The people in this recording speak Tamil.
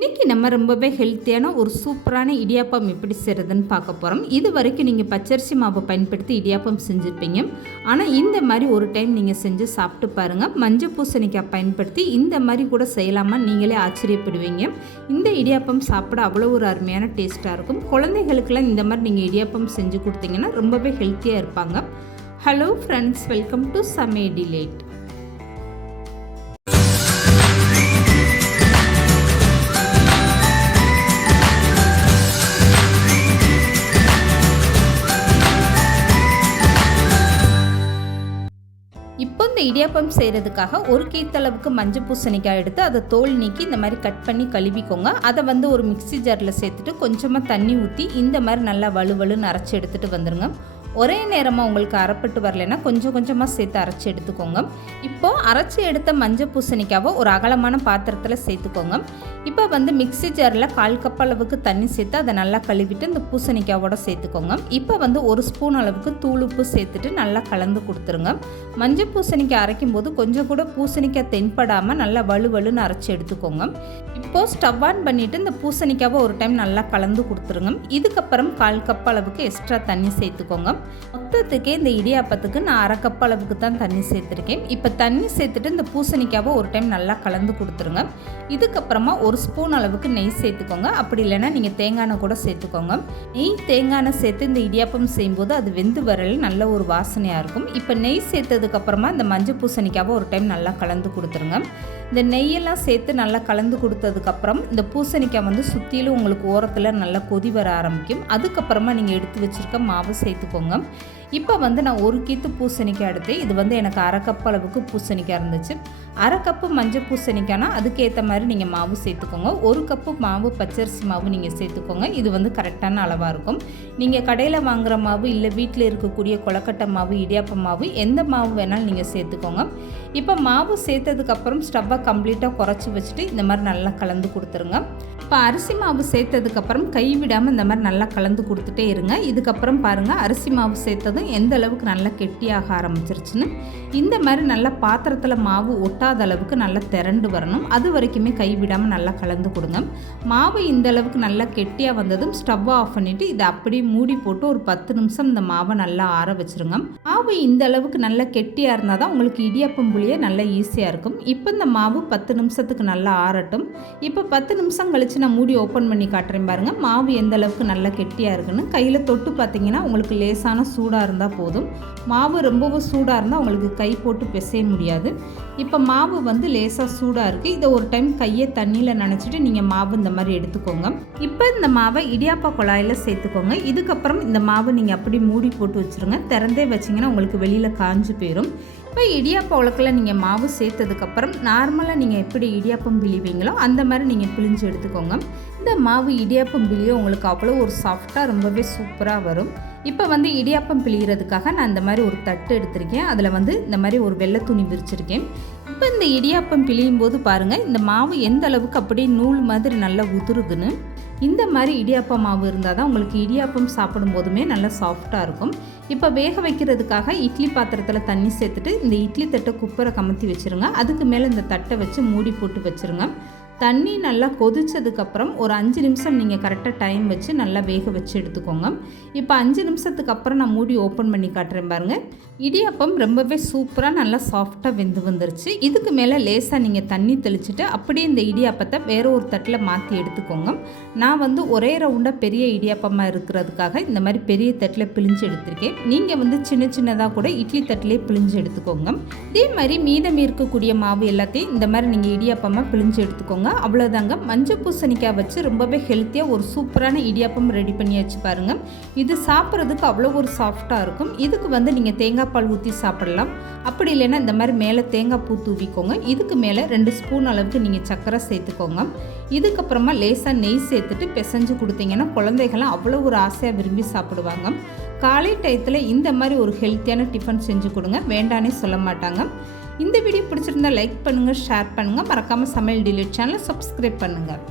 இன்றைக்கி நம்ம ரொம்பவே ஹெல்த்தியான ஒரு சூப்பரான இடியாப்பம் எப்படி செய்கிறதுன்னு பார்க்க போகிறோம். இது வரைக்கும் நீங்கள் பச்சரிசி மாவை பயன்படுத்தி இடியாப்பம் செஞ்சுருப்பீங்க. ஆனால் இந்த மாதிரி ஒரு டைம் நீங்கள் செஞ்சு சாப்பிட்டு பாருங்கள். மஞ்சள் பூசணிக்காய் பயன்படுத்தி இந்த மாதிரி கூட செய்யலாமா, நீங்களே ஆச்சரியப்படுவீங்க. இந்த இடியாப்பம் சாப்பிட அவ்வளோ ஒரு அருமையான டேஸ்ட்டாக இருக்கும். குழந்தைகளுக்கெல்லாம் இந்த மாதிரி நீங்கள் இடியாப்பம் செஞ்சு கொடுத்தீங்கன்னா ரொம்பவே ஹெல்த்தியாக இருப்பாங்க. ஹலோ ஃப்ரெண்ட்ஸ், வெல்கம் டு சமே டிலேட். இப்போ இந்த இடியாப்பம் செய்கிறதுக்காக ஒரு கீத்தளவுக்கு மஞ்சள் பூசணிக்காய் எடுத்து அதை தோல் நீக்கி இந்த மாதிரி கட் பண்ணி கழுவிக்கோங்க. அதை ஒரு மிக்ஸி ஜாரில் சேர்த்துட்டு கொஞ்சமாக தண்ணி ஊற்றி இந்த மாதிரி நல்லா வலுவலுன்னு அரைச்சி எடுத்துகிட்டு வந்துடுங்க. ஒரே நேரமாக உங்களுக்கு அரைப்பட்டு வரலைன்னா கொஞ்சம் கொஞ்சமாக சேர்த்து அரைச்சி எடுத்துக்கோங்க. இப்போது அரைச்சி எடுத்த மஞ்சள் பூசணிக்காவை ஒரு அகலமான பாத்திரத்தில் சேர்த்துக்கோங்க. இப்போ மிக்ஸி ஜாரில் 1/4 கப் அளவுக்கு தண்ணி சேர்த்து அதை நல்லா கழுவிட்டு இந்த பூசணிக்காவோட சேர்த்துக்கோங்க. இப்போ 1 ஸ்பூன் அளவுக்கு தூள் உப்பு சேர்த்துட்டு நல்லா கலந்து கொடுத்துருங்க. மஞ்சள் பூசணிக்காய் அரைக்கும் போது கொஞ்சம் கூட பூசணிக்காய் தென்படாமல் நல்லா வலுவலுன்னு அரைச்சி எடுத்துக்கோங்க. இப்போது ஸ்டவ் ஆன் பண்ணிவிட்டு இந்த பூசணிக்காவை ஒரு டைம் நல்லா கலந்து கொடுத்துருங்க. இதுக்கப்புறம் 1/4 கப் அளவுக்கு எக்ஸ்ட்ரா தண்ணி சேர்த்துக்கோங்க. மொத்தத்துக்கே இந்த இடியாப்பத்துக்கு நான் 1/2 கப் அளவுக்கு தான் தண்ணி சேர்த்துருக்கேன். இப்போ தண்ணி சேர்த்துட்டு இந்த பூசணிக்காவை ஒரு டைம் நல்லா கலந்து கொடுத்துருங்க. இதுக்கப்புறமா 1 ஸ்பூன் அளவுக்கு நெய் சேர்த்துக்கோங்க. அப்படி இல்லைன்னா நீங்கள் தேங்காய் எண்ணெய் கூட சேர்த்துக்கோங்க. நெய் தேங்காய் எண்ணெய் சேர்த்து இந்த இடியாப்பம் செய்யும்போது அது வெந்து வரல நல்ல ஒரு வாசனையாக இருக்கும். இப்போ நெய் சேர்த்ததுக்கப்புறமா இந்த மஞ்சள் பூசணிக்காவை ஒரு டைம் நல்லா கலந்து கொடுத்துருங்க. இந்த நெய்யெல்லாம் சேர்த்து நல்லா கலந்து கொடுத்ததுக்கப்புறம் இந்த பூசணிக்காய் சுற்றிலும் உங்களுக்கு ஓரத்தில் நல்லா கொதி வர ஆரம்பிக்கும். அதுக்கப்புறமா நீங்கள் எடுத்து வச்சுருக்க மாவு சேர்த்துக்கோங்க. இப்போ நான் 1 கீத்து பூசணிக்காய் எடுத்தேன். இது எனக்கு 1/2 கப் அளவுக்கு பூசணிக்காய் இருந்துச்சு. 1/2 கப்பு மஞ்சள் பூசணிக்காய்னா அதுக்கேற்ற மாதிரி நீங்கள் மாவு சேர்த்துக்கோங்க. 1 கப்பு மாவு பச்சரிசி மாவு நீங்கள் சேர்த்துக்கோங்க. இது கரெக்டான அளவாக இருக்கும். நீங்கள் கடையில் வாங்குகிற மாவு இல்லை வீட்டில் இருக்கக்கூடிய கொலக்கட்டை மாவு, இடியாப்ப மாவு, எந்த மாவு வேணாலும் நீங்கள் சேர்த்துக்கோங்க. இப்போ மாவு சேர்த்ததுக்கப்புறம் ஸ்டவ்வை கம்ப்ளீட்டாக குறைச்சி வச்சுட்டு இந்த மாதிரி நல்லா கலந்து கொடுத்துருங்க. இப்போ அரிசி மாவு சேர்த்ததுக்கப்புறம் கைவிடாமல் இந்த மாதிரி நல்லா கலந்து கொடுத்துட்டே இருங்க. இதுக்கப்புறம் பாருங்கள் அரிசி மாவு சேர்த்ததும் எந்த அளவுக்கு நல்லா கெட்டியாக ஆரம்பிச்சிருச்சுன்னு. இந்த மாதிரி நல்லா பாத்திரத்தில் மாவு ஒட்டாத அளவுக்கு நல்லா திரண்டு வரணும். அது வரைக்குமே கைவிடாமல் நல்லா கலந்து கொடுங்க. மாவு இந்த அளவுக்கு நல்லா கெட்டியாக வந்ததும் ஸ்டவ்வை ஆஃப் பண்ணிவிட்டு இதை அப்படியே மூடி போட்டு ஒரு 10 நிமிஷம் இந்த மாவை நல்லா ஆற வச்சுருங்க. மாவு இந்த அளவுக்கு நல்லா கெட்டியாக இருந்தால் தான் உங்களுக்கு இடியாப்பம் புளியே நல்லா ஈஸியாக இருக்கும். இப்போ இந்த மாவு 10 நிமிஷத்துக்கு நல்லா ஆறட்டும். இப்போ 10 நிமிஷம் கழித்து நான் மூடி ஓப்பன் பண்ணி காட்டுறேன் பாருங்கள். மாவு எந்த அளவுக்கு நல்லா கெட்டியாக இருக்குன்னு. கையில் தொட்டு பார்த்தீங்கன்னா உங்களுக்கு லேசான சூடாக இருந்தால் போதும். மாவு ரொம்பவும் சூடாக இருந்தால் உங்களுக்கு கை போட்டு பிசைய முடியாது. இப்போ மாவு லேசாக சூடாக இருக்குது. இதை ஒரு டைம் கையை தண்ணியில் நனைச்சிட்டு நீங்கள் மாவு இந்த மாதிரி எடுத்துக்கோங்க. இப்போ இந்த மாவை இடியாப்பா குழாயில் சேர்த்துக்கோங்க. இதுக்கப்புறம் இந்த மாவு நீங்கள் அப்படி மூடி போட்டு வச்சுருங்க. திறந்தே வச்சிங்கன்னா உங்களுக்கு வெளியில் காஞ்சு போயிடும். இப்போ இடியாப்ப உலக்கில் நீங்கள் மாவு சேர்த்ததுக்கப்புறம் நார்மலாக நீங்கள் எப்படி இடியாப்பம் பிழிவீங்களோ அந்த மாதிரி நீங்கள் பிழிஞ்சு எடுத்துக்கோங்க. இந்த மாவு இடியாப்பம் பிழியோ உங்களுக்கு அவ்வளோ ஒரு சாஃப்டாக ரொம்பவே சூப்பராக வரும். இப்போ இடியாப்பம் பிழிகிறதுக்காக நான் இந்த மாதிரி ஒரு தட்டு எடுத்திருக்கேன். அதில் இந்த மாதிரி ஒரு வெள்ளை துணி விரிச்சிருக்கேன். இப்போ இந்த இடியாப்பம் பிழியும் போது பாருங்கள் இந்த மாவு எந்த அளவுக்கு அப்படியே நூல் மாதிரி நல்லா உதிருதுன்னு. இந்த மாதிரி இடியாப்ப மாவு இருந்தால் தான் உங்களுக்கு இடியாப்பம் சாப்பிடும் போதுமே நல்லா சாஃப்டாக இருக்கும். இப்போ வேக வைக்கிறதுக்காக இட்லி பாத்திரத்தில் தண்ணி சேர்த்துட்டு இந்த இட்லி தட்டை குப்பரை கமத்தி வச்சுருங்க. அதுக்கு மேலே இந்த தட்டை வச்சு மூடி போட்டு வச்சுருங்க. தண்ணி நல்லா கொதிச்சதுக்கப்புறம் ஒரு 5 நிமிஷம் நீங்கள் கரெக்டாக டைம் வச்சு நல்லா வேக வச்சு எடுத்துக்கோங்க. இப்போ 5 நிமிஷத்துக்கு அப்புறம் நான் மூடி ஓப்பன் பண்ணி காட்டுறேன் பாருங்கள். இடியாப்பம் ரொம்பவே சூப்பராக நல்லா சாஃப்டாக வெந்து வந்துருச்சு. இதுக்கு மேலே லேசாக நீங்கள் தண்ணி தெளிச்சுட்டு அப்படியே இந்த இடியாப்பத்தை வேறு ஒரு தட்டில் மாற்றி எடுத்துக்கோங்க. நான் ஒரே ரவுண்டாக பெரிய இடியாப்பமாக இருக்கிறதுக்காக இந்த மாதிரி பெரிய தட்டில் பிழிஞ்சு எடுத்திருக்கேன். நீங்கள் சின்ன சின்னதாக கூட இட்லி தட்டிலே பிழிஞ்சு எடுத்துக்கோங்க. இதே மாதிரி மீதம் இருக்கக்கூடிய மாவு எல்லாத்தையும் இந்த மாதிரி நீங்கள் இடியாப்பமாக பிழிஞ்சு எடுத்துக்கோங்க. அவ்வளோதாங்க. மஞ்சள் பூசணிக்காய் வச்சு ரொம்பவே ஹெல்த்தியாக ஒரு சூப்பரான இடியாப்பம் ரெடி பண்ணியாச்சு பாருங்கள். இது சாப்பிட்றதுக்கு அவ்வளோ ஒரு சாஃப்டாக இருக்கும். இதுக்கு நீங்கள் தேங்காய் பால் ஊற்றி சாப்பிடலாம். அப்படி இல்லைன்னா இந்த மாதிரி மேலே தேங்காய் பூ தூவிக்கோங்க. இதுக்கு மேலே 2 ஸ்பூன் அளவுக்கு நீங்கள் சர்க்கரை சேர்த்துக்கோங்க. இதுக்கப்புறமா லேசாக நெய் சேர்த்துட்டு பிசைஞ்சு கொடுத்தீங்கன்னா குழந்தைகள்லாம் அவ்வளோ ஒரு ஆசையாக விரும்பி சாப்பிடுவாங்க. காலை டயத்தில் இந்த மாதிரி ஒரு ஹெல்த்தியான டிஃபன் செஞ்சு கொடுங்க, வேண்டானே சொல்ல மாட்டாங்க. இந்த வீடியோ பிடிச்சிருந்தா லைக் பண்ணுங்கள், ஷேர் பண்ணுங்கள். மறக்காமல் சமையல் டிலேட் சேனலை சப்ஸ்கிரைப் பண்ணுங்கள்.